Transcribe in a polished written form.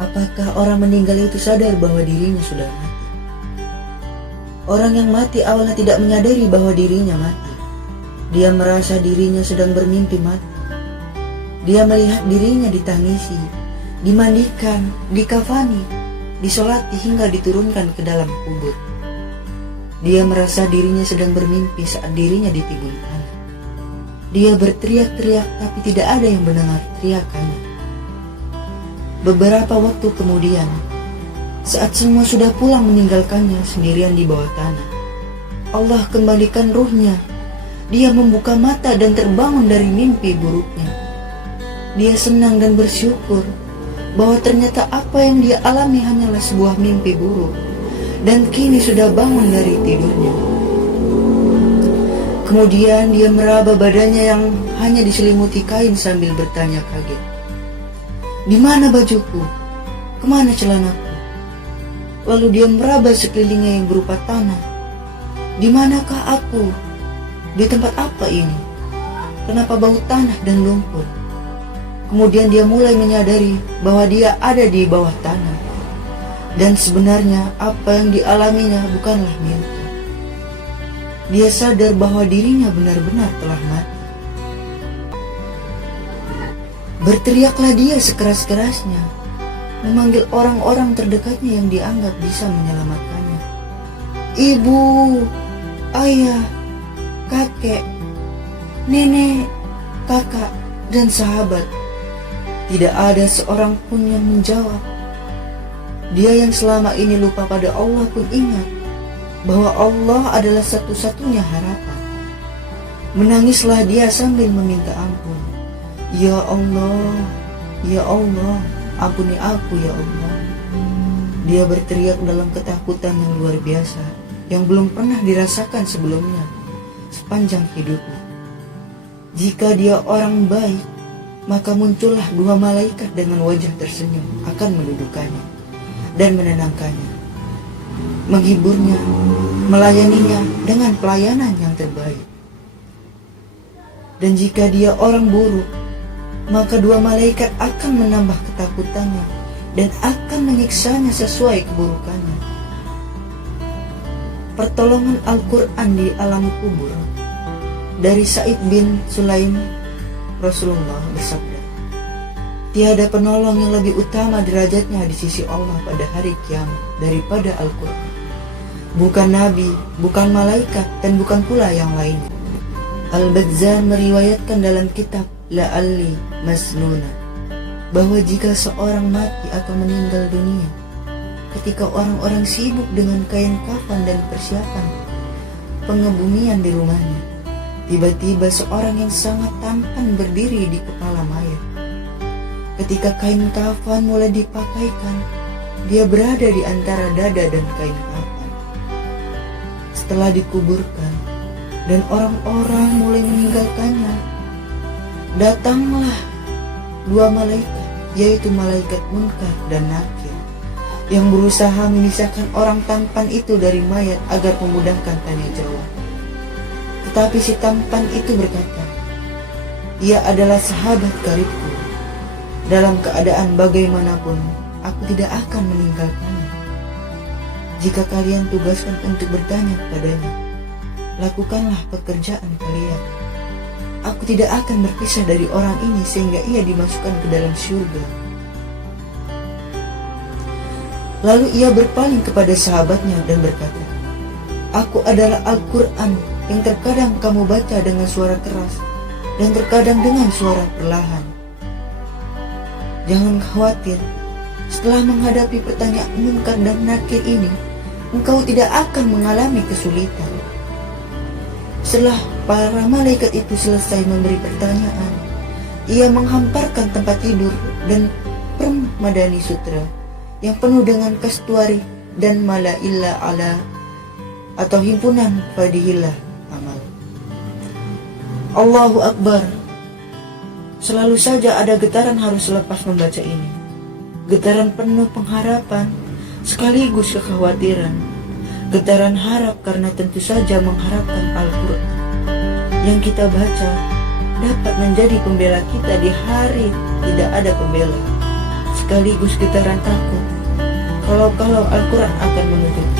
Apakah orang meninggal itu sadar bahwa dirinya sudah mati? Orang yang mati awalnya tidak menyadari bahwa dirinya mati. Dia merasa dirinya sedang bermimpi mati. Dia melihat dirinya ditangisi, dimandikan, dikafani, disolati hingga diturunkan ke dalam kubur. Dia merasa dirinya sedang bermimpi saat dirinya ditimbun tanah. Dia berteriak-teriak tapi tidak ada yang mendengar teriakannya. Beberapa waktu kemudian, saat semua sudah pulang meninggalkannya sendirian di bawah tanah, Allah kembalikan ruhnya. Dia membuka mata dan terbangun dari mimpi buruknya. Dia senang dan bersyukur bahwa ternyata apa yang dia alami hanyalah sebuah mimpi buruk, dan kini sudah bangun dari tidurnya. Kemudian dia meraba badannya yang hanya diselimuti kain sambil bertanya kaget, "Di mana bajuku? Kemana celanaku?" Lalu dia meraba sekelilingnya yang berupa tanah. "Di manakah aku? Di tempat apa ini? Kenapa bau tanah dan lumpur?" Kemudian dia mulai menyadari bahwa dia ada di bawah tanah. Dan sebenarnya apa yang dialaminya bukanlah mimpi. Dia sadar bahwa dirinya benar-benar telah mati. Berteriaklah dia sekeras-kerasnya, memanggil orang-orang terdekatnya yang dianggap bisa menyelamatkannya. Ibu, ayah, kakek, nenek, kakak, dan sahabat. Tidak ada seorang pun yang menjawab. Dia yang selama ini lupa pada Allah pun ingat bahwa Allah adalah satu-satunya harapan. Menangislah dia sambil meminta ampun. Ya Allah, ampuni aku ya Allah. Dia berteriak dalam ketakutan yang luar biasa, yang belum pernah dirasakan sebelumnya sepanjang hidupnya. Jika dia orang baik, maka muncullah dua malaikat dengan wajah tersenyum akan mendudukannya dan menenangkannya, menghiburnya, melayaninya dengan pelayanan yang terbaik. Dan jika dia orang buruk, maka dua malaikat akan menambah ketakutannya dan akan menyiksanya sesuai keburukannya. Pertolongan Al-Quran di alam kubur. Dari Sa'id bin Sulaim, Rasulullah bersabda, "Tiada penolong yang lebih utama derajatnya di sisi Allah pada hari kiamat daripada Al-Quran. Bukan nabi, bukan malaikat, dan bukan pula yang lainnya." Al-Bazzar meriwayatkan dalam kitab La'alli Masnuna bahwa jika seorang mati atau meninggal dunia, ketika orang-orang sibuk dengan kain kafan dan persiapan pengebumian di rumahnya, tiba-tiba seorang yang sangat tampan berdiri di kepala mayat. Ketika kain kafan mulai dipakaikan, dia berada di antara dada dan kain kafan. Setelah dikuburkan dan orang-orang mulai meninggalkannya, datanglah dua malaikat, yaitu malaikat Munkar dan Nakir, yang berusaha memisahkan orang tampan itu dari mayat agar memudahkan tanya jawab. Tetapi si tampan itu berkata, "Ia adalah sahabat karibku. Dalam keadaan bagaimanapun, aku tidak akan meninggalkannya. Jika kalian tugaskan untuk bertanya kepadanya, lakukanlah pekerjaan kalian. Aku tidak akan berpisah dari orang ini sehingga ia dimasukkan ke dalam surga." Lalu ia berpaling kepada sahabatnya dan berkata, "Aku adalah Al-Quran yang terkadang kamu baca dengan suara keras dan terkadang dengan suara perlahan. Jangan khawatir, setelah menghadapi pertanyaan Munkar dan Nakir ini, engkau tidak akan mengalami kesulitan." Setelah para malaikat itu selesai memberi pertanyaan, ia menghamparkan tempat tidur dan permadani sutra yang penuh dengan kastuari dan malaila ala atau himpunan fadihillah amal. Allahu Akbar. Selalu saja ada getaran harus selepas membaca ini. Getaran penuh pengharapan sekaligus kekhawatiran. Getaran harap karena tentu saja mengharapkan Al-Quran yang kita baca dapat menjadi pembela kita di hari tidak ada pembela. sekaligus getaran takut kalau Al-Quran akan menutup